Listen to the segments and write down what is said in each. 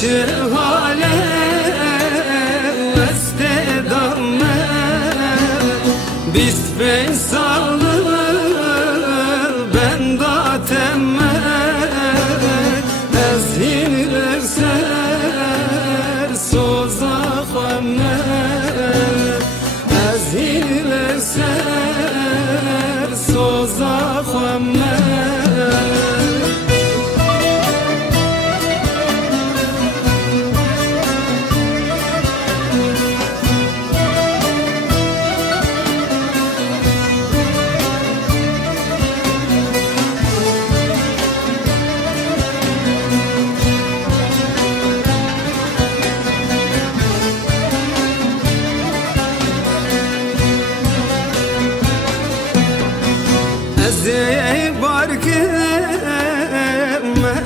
چه حاله استدامه 25 ساlı ben datemme از این لرسر سوزا خمه از این لرسر سوزا خمه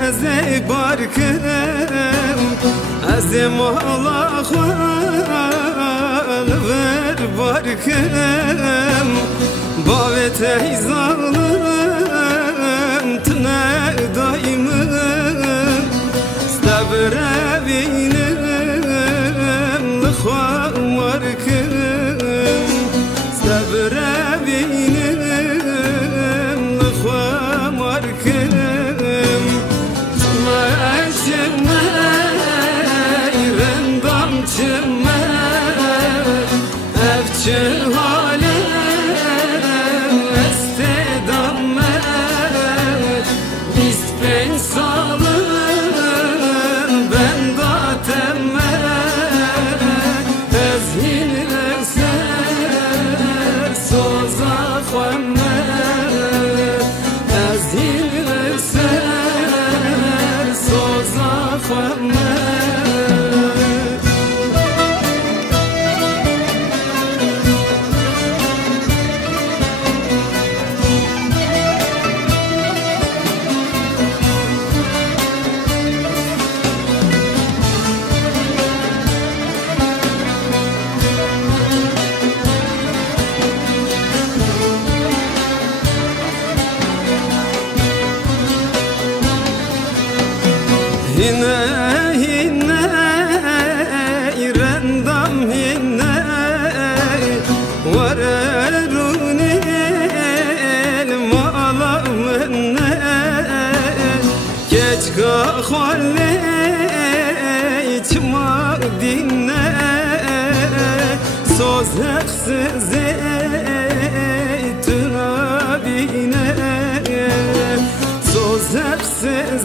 ازی بارکم ازی مالا خوال ver بارکم باوت ایزالم تنه دایمم استبره بینم لخواه مارکم استبره بینم لخواه مارکم چه حاله استدامه 25 ساlı ben datemme از این لرسر سوزا خمه از این لرسر سوزا خمه Hine hine irendam hine vareruni malamne geç kahvalle içma dinle sözleksiz zeytuna bine sözleksiz